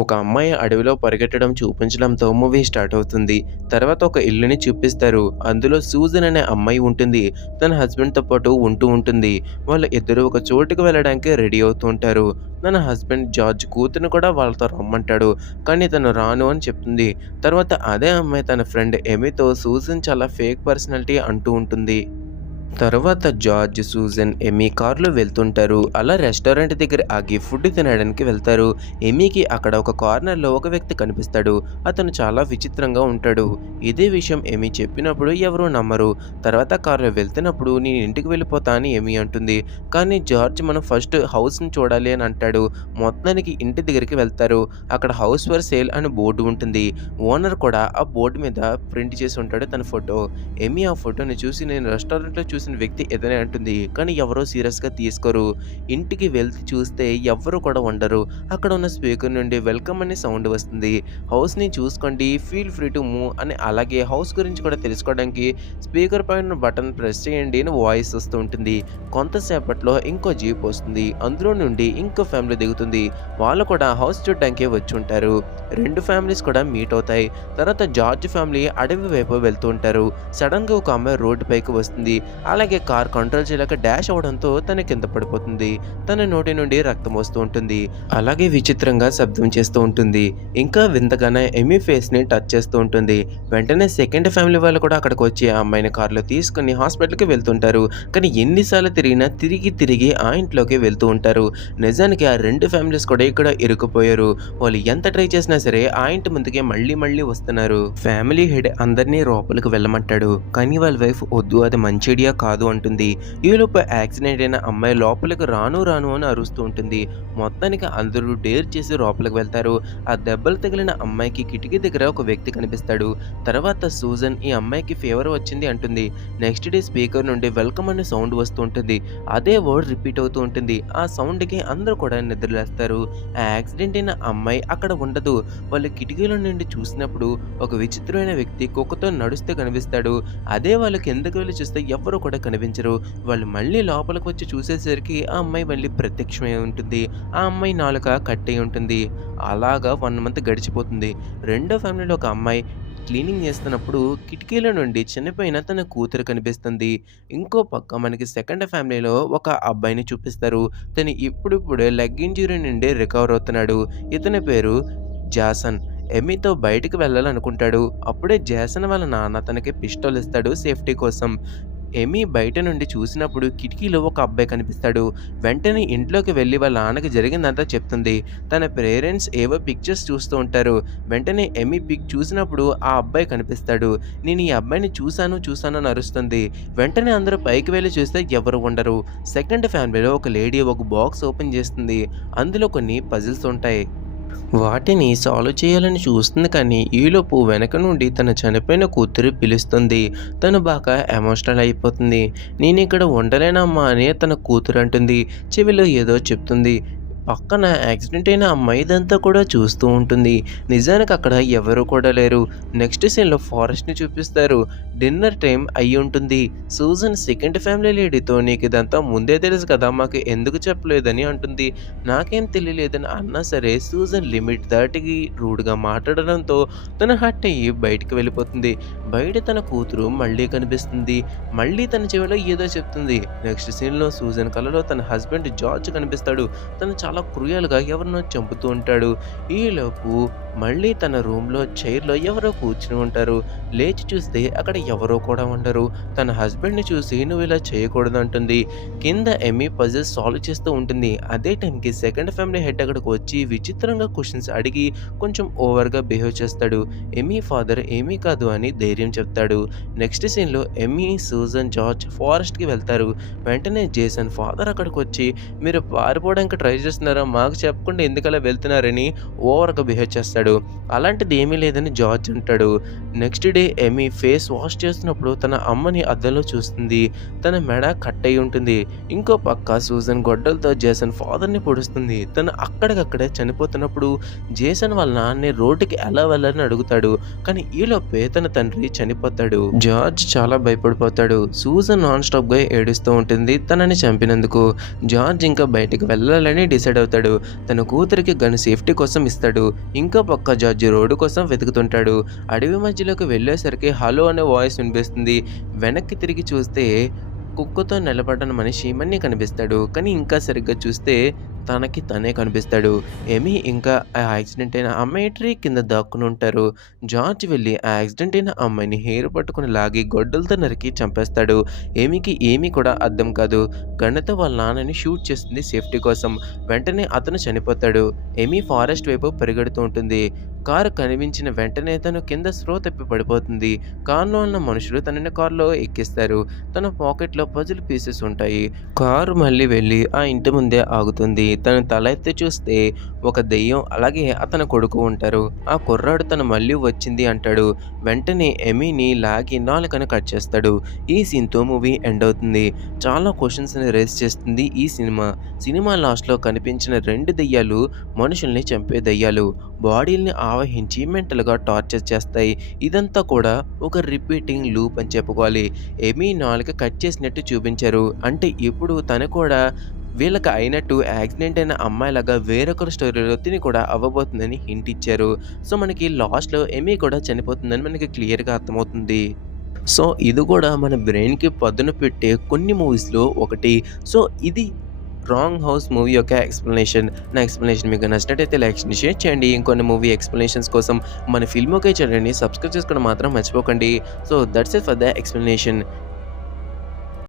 ఒక అమ్మాయి అడవిలో పరిగెట్టడం చూపించడంతో మూవీ స్టార్ట్ అవుతుంది. తర్వాత ఒక ఇల్లుని చూపిస్తారు. అందులో సూజన్ అనే అమ్మాయి ఉంటుంది. తన హస్బెండ్‌తో పాటు ఉంటూ ఉంటుంది. వాళ్ళ ఇద్దరూ ఒక చోటుకి వెళ్ళడానికి రెడీ అవుతూ ఉంటారు. తన హస్బెండ్ జార్జ్ కూతురిని కూడా వాళ్ళతో రమ్మంటాడు. కానీ తను రాను అని చెప్తుంది. తర్వాత అదే అమ్మాయి తన ఫ్రెండ్ ఎమీతో సూజన్ చాలా ఫేక్ పర్సనాలిటీ అంటూ ఉంటుంది. తరువాత జార్జ్, సూజన్, ఎమీ కారులో వెళ్తుంటారు. అలా రెస్టారెంట్ దగ్గర ఆగి ఫుడ్ తినడానికి వెళ్తారు. ఎమీకి అక్కడ ఒక కార్నర్‌లో ఒక వ్యక్తి కనిపిస్తాడు. అతను చాలా విచిత్రంగా ఉంటాడు. ఇదే విషయం ఎమీ చెప్పినప్పుడు ఎవరూ నమ్మరు. తర్వాత కారులో వెళ్తున్నప్పుడు నేను ఇంటికి వెళ్ళిపోతా అని ఎమీ అంటుంది. కానీ జార్జ్ మనం ఫస్ట్ హౌస్‌ని చూడాలి అని అంటాడు. మొత్తానికి ఇంటి దగ్గరికి వెళ్తారు. అక్కడ హౌస్ ఫర్ సేల్ అని బోర్డు ఉంటుంది. ఓనర్ కూడా ఆ బోర్డు మీద ప్రింట్ చేసి ఉంటాడు తన ఫోటో. ఎమీ ఆ ఫోటోని చూసి నేను రెస్టారెంట్‌లో చూసిన వ్యక్తి ఇతనే అంటుంది. కానీ ఎవరో సీరియస్‌గా తీసుకోరు. ఇంటికి వెళ్లి చూస్తే ఎవ్వరు కూడా ఉండరు. అక్కడ ఉన్న స్పీకర్ నుండి వెల్కమ్ అనే సౌండ్ వస్తుంది. హౌస్‌ని చూసుకోండి, ఫీల్ ఫ్రీ టు మూవ్ అని, అలాగే హౌస్ గురించి కూడా తెలుసుకోవడానికి స్పీకర్ పైన బటన్ ప్రెస్ చేయండి అని వాయిస్ వస్తూ ఉంటుంది. కొంతసేపట్లో ఇంకో జీప్ వస్తుంది. అందులో నుండి ఇంకో ఫ్యామిలీ దిగుతుంది. వాళ్ళు కూడా హౌస్ చూడడానికి వచ్చి ఉంటారు. రెండు ఫ్యామిలీస్ కూడా మీట్ అవుతాయి. తర్వాత జార్జ్ ఫ్యామిలీ అడవి వైపు వెళ్తూ ఉంటారు. సడన్‌గా ఒక అమ్మాయి రోడ్డు పైకి వస్తుంది. అలాగే కార్ కంట్రోల్ చేయలేక డాష్ అవ్వడంతో తన కింద పడిపోతుంది. తన నోటి నుండి రక్తం వస్తూ ఉంటుంది. అలాగే విచిత్రంగా శబ్దం చేస్తూ ఉంటుంది. ఇంకా వింతగానే ఎమీ ఫేస్‌ని టచ్ చేస్తూ ఉంటుంది. వెంటనే సెకండ్ ఫ్యామిలీ వాళ్ళు కూడా అక్కడికి వచ్చి ఆ అమ్మాయిని కార్‌లో తీసుకొని హాస్పిటల్‌కి వెళ్తుంటారు. కానీ ఎన్నిసార్లు తిరిగినా తిరిగి ఆ ఇంట్లోకే వెళ్తూ ఉంటారు. నిజానికి ఆ రెండు ఫ్యామిలీస్ కూడా ఇక్కడ ఇరుక్కుపోయారు. వాళ్ళు ఎంత ట్రై చేసినా సరే ఆ ఇంటి ముందుకే మళ్ళీ వస్తున్నారు. ఫ్యామిలీ హెడ్ అందరినీ లోపలికి వెళ్ళమంటాడు. కానీ వాళ్ళ వైఫ్ వద్దు, అది మంచి ఐడియా కాదు అంటుంది. ఈలోపు యాక్సిడెంట్ అయిన అమ్మాయి లోపలికి రాను అని అరుస్తూ ఉంటుంది. మొత్తానికి అందరూ డేర్ చేసి లోపలికి వెళ్తారు. ఆ దెబ్బలు తగిలిన అమ్మాయికి కిటికీ దగ్గర ఒక వ్యక్తి కనిపిస్తాడు. తర్వాత సూజన్ ఈ అమ్మాయికి ఫీవర్ వచ్చింది అంటుంది. నెక్స్ట్ డే స్పీకర్ నుండి వెల్కమ్ అనే సౌండ్ వస్తూ ఉంటుంది. అదే వర్డ్ రిపీట్ అవుతూ ఉంటుంది. ఆ సౌండ్కి అందరూ కూడా నిద్రలేస్తారు. ఆ యాక్సిడెంట్ అయిన అమ్మాయి అక్కడ ఉండదు. వాళ్ళు కిటికీల నుండి చూసినప్పుడు ఒక విచిత్రమైన వ్యక్తి కుక్కతో నడుస్తే కనిపిస్తాడు. అదే వాళ్ళు కిందకి వెళ్ళి చూస్తే ఎవ్వరూ కూడా కనిపించరు. వాళ్ళు మళ్ళీ లోపలికి వచ్చి చూసేసరికి ఆ అమ్మాయి మళ్ళీ ప్రత్యక్షమై ఉంటుంది. ఆ అమ్మాయి నాలుక కట్ అయి ఉంటుంది. అలాగా 1 మంత్ గడిచిపోతుంది. రెండో ఫ్యామిలీలో ఒక అమ్మాయి క్లీనింగ్ చేస్తున్నప్పుడు కిటికీల నుండి చనిపోయిన తన కూతురు కనిపిస్తుంది. ఇంకో పక్క మనకి సెకండ్ ఫ్యామిలీలో ఒక అబ్బాయిని చూపిస్తారు. తను ఇప్పుడిప్పుడే లెగ్ ఇంజ్యూరీ నుండి రికవర్ అవుతున్నాడు. ఇతని పేరు జాసన్. ఎమీతో బయటికి వెళ్ళాలనుకుంటాడు. అప్పుడే జాసన్ వాళ్ళ నాన్న తనకి పిస్టల్ ఇస్తాడు సేఫ్టీ కోసం. ఎమీ బయట నుండి చూసినప్పుడు కిటికీలో ఒక అబ్బాయి కనిపిస్తాడు. వెంటనే ఇంట్లోకి వెళ్ళి వాళ్ళ నాన్నకి జరిగిందంతా చెప్తుంది. తన పేరెంట్స్ ఏవో పిక్చర్స్ చూస్తూ ఉంటారు. వెంటనే ఎమీ పిక్ చూసినప్పుడు ఆ అబ్బాయి కనిపిస్తాడు. నేను ఈ అబ్బాయిని చూశాను అని అరుస్తుంది. వెంటనే అందరూ పైకి వెళ్ళి చూస్తే ఎవరు ఉండరు. సెకండ్ ఫ్యామిలీలో ఒక లేడీ ఒక బాక్స్ ఓపెన్ చేస్తుంది. అందులో కొన్ని పజిల్స్ ఉంటాయి. వాటిని సాల్వ్ చేయాలని చూస్తుంది. కానీ ఈలోపు వెనక నుండి తన చనిపోయిన కూతురు పిలుస్తుంది. తను బాగా ఎమోషనల్ అయిపోతుంది. నేను ఇక్కడ ఉండలేనమ్మా అని తన కూతురు అంటుంది. చెవిలో ఏదో చెప్తుంది. పక్కన యాక్సిడెంట్ అయిన అమ్మాయి ఇదంతా కూడా చూస్తూ ఉంటుంది. నిజానికి అక్కడ ఎవరు కూడా లేరు. నెక్స్ట్ సీన్లో ఫారెస్ట్ని చూపిస్తారు. డిన్నర్ టైం అయి ఉంటుంది. సూజన్ సెకండ్ ఫ్యామిలీ లేడీతో నీకు ఇదంతా ముందే తెలుసు కదా, మాకు ఎందుకు చెప్పలేదని అంటుంది. నాకేం తెలియలేదని అన్నా సరే సూజన్ లిమిట్ దాటి రూడ్గా మాట్లాడడంతో తన హట్ అయ్యి బయటికి వెళ్ళిపోతుంది. బయట తన కూతురు మళ్ళీ కనిపిస్తుంది. మళ్ళీ తన చెవిలో ఏదో చెప్తుంది. నెక్స్ట్ సీన్లో సూజన్ కలలో తన హస్బెండ్ జార్జ్ కనిపిస్తాడు. తను చాలా క్రూయల్గా ఎవరినో చంపుతూ ఉంటాడు. ఈలోపు మళ్ళీ తన రూమ్లో చైర్లో ఎవరో కూర్చుని ఉంటారు. లేచి చూస్తే అక్కడ ఎవరో కూడా ఉండరు. తన హస్బెండ్ని చూసి నువ్వు ఇలా చేయకూడదు అంటుంది. కింద ఎమీ పజిల్ సాల్వ్ చేస్తూ ఉంటుంది. అదే టైంకి సెకండ్ ఫ్యామిలీ హెడ్ అక్కడికి వచ్చి విచిత్రంగా క్వశ్చన్స్ అడిగి కొంచెం ఓవర్గా బిహేవ్ చేస్తాడు. ఎమీ ఫాదర్ ఏమీ కాదు అని ధైర్యం చెప్తాడు. నెక్స్ట్ సీన్లో ఎమీ, సూజన్, జార్జ్ ఫారెస్ట్కి వెళ్తారు. వెంటనే జేసన్ ఫాదర్ అక్కడికి వచ్చి మీరు పారిపోవడానికి ట్రై చేస్తున్నారా, మాకు చెప్పకుండా ఎందుకలా వెళ్తున్నారని ఓవర్గా బిహేవ్ చేస్తాడు. చంపేస్తాడు. అలాంటిది ఏమీ లేదని జార్జ్ అంటాడు. నెక్స్ట్ డే ఎమీ ఫేస్ వాష్ చేస్తున్నప్పుడు తన అమ్మని అద్దంలో చూస్తుంది. తన మెడ కట్ అయి ఉంటుంది. ఇంకో పక్క సూజన్ గొడ్డలతో జేసన్ ఫాదర్‌ని పొడుస్తుంది. తను అక్కడికక్కడే చనిపోతున్నప్పుడు జేసన్ వాళ్ళ నాన్నని రోడ్డుకి ఎలా వెళ్ళాలని అడుగుతాడు. కానీ ఈలోపే తన తండ్రి చనిపోతాడు. జార్జ్ చాలా భయపడిపోతాడు. సూజన్ నాన్ స్టాప్‌గా ఏడుస్తూ ఉంటుంది తనని చంపినందుకు. జార్జ్ ఇంకా బయటికి వెళ్ళాలని డిసైడ్ అవుతాడు. తన కూతురికి గన్ సేఫ్టీ కోసం ఇస్తాడు. ఇంకో పక్క జార్జ్ రోడ్డు కోసం వెతుకుతుంటాడు. అడవి మధ్యలోకి వెళ్ళేసరికి హలో అనే వాయిస్ వినిపిస్తుంది. వెనక్కి తిరిగి చూస్తే కుక్కతో నిలబడిన మనిషి మన్ని కనిపిస్తాడు. కానీ ఇంకా సరిగ్గా చూస్తే తనకి తనే కనిపిస్తాడు. ఎమీ ఇంకా ఆ యాక్సిడెంట్ అయిన అమ్మాయి ట్రీ కింద దాక్కుని ఉంటారు. జార్జ్ వెళ్ళి ఆ యాక్సిడెంట్ అయిన అమ్మాయిని హెయిర్ పట్టుకుని లాగి గొడ్డలతో నరికి చంపేస్తాడు. ఎమీకి ఏమీ కూడా అర్థం కాదు. గన్నుతో వాళ్ళ నాన్నని షూట్ చేస్తుంది సేఫ్టీ కోసం. వెంటనే అతను చనిపోతాడు. ఎమీ ఫారెస్ట్ వైపు పరిగెడుతూ ఉంటుంది. కారు కనిపించిన వెంటనే తను కింద స్పృహ తప్పి పడిపోతుంది. కారులో ఉన్న మనుషులు తనని కారులో ఎక్కిస్తారు. తన పాకెట్‌లో పజిల్ పీసెస్ ఉంటాయి. కారు మళ్ళీ వెళ్ళి ఆ ఇంటి ముందే ఆగుతుంది. తను తల ఎత్తి చూస్తే ఒక దెయ్యం అలాగే అతని కొడుకు ఉంటారు. ఆ కుర్రాడు తను మళ్ళీ వచ్చింది అంటాడు. వెంటనే ఎమీని లాగి నాలుకను కట్ చేస్తాడు. ఈ సీన్‌తో మూవీ ఎండ్ అవుతుంది. చాలా క్వెషన్స్‌ని రైజ్ చేస్తుంది ఈ సినిమా. సినిమా లాస్ట్‌లో కనిపించిన 2 దెయ్యాలు మనుషుల్ని చంపే దెయ్యాలు. బాడీల్ని ఆవహించి మెంటల్‌గా టార్చర్ చేస్తాయి. ఇదంతా కూడా ఒక రిపీటింగ్ లూప్ అని చెప్పుకోవాలి. ఎమీ నాలుక కట్ చేసినట్టు చూపించారు. అంటే ఇప్పుడు తను కూడా వీళ్ళకి అయినట్టు యాక్సిడెంట్ అయిన అమ్మాయిలాగా వేరొకరి స్టోరీలో తిని కూడా అవ్వబోతుందని హింట్ ఇచ్చారు. సో మనకి లాస్ట్‌లో ఎమీ కూడా చనిపోతుందని మనకి క్లియర్‌గా అర్థమవుతుంది. సో ఇది కూడా మన బ్రెయిన్‌కి పదును పెట్టే కొన్ని మూవీస్‌లో ఒకటి. సో ఇది రాంగ్ హౌస్ మూవీ యొక్క ఎక్స్‌ప్లనేషన్. నా ఎక్స్‌ప్లనేషన్ మీకు నచ్చినట్టయితే లైక్ చేయండి, షేర్ చేయండి. ఇంకొన్ని మూవీ ఎక్స్‌ప్లనేషన్స్ కోసం మన ఫిల్మోకే ఛానెల్‌ని సబ్స్క్రైబ్ చేసుకోవడం మాత్రం మర్చిపోకండి. So that's it for the explanation.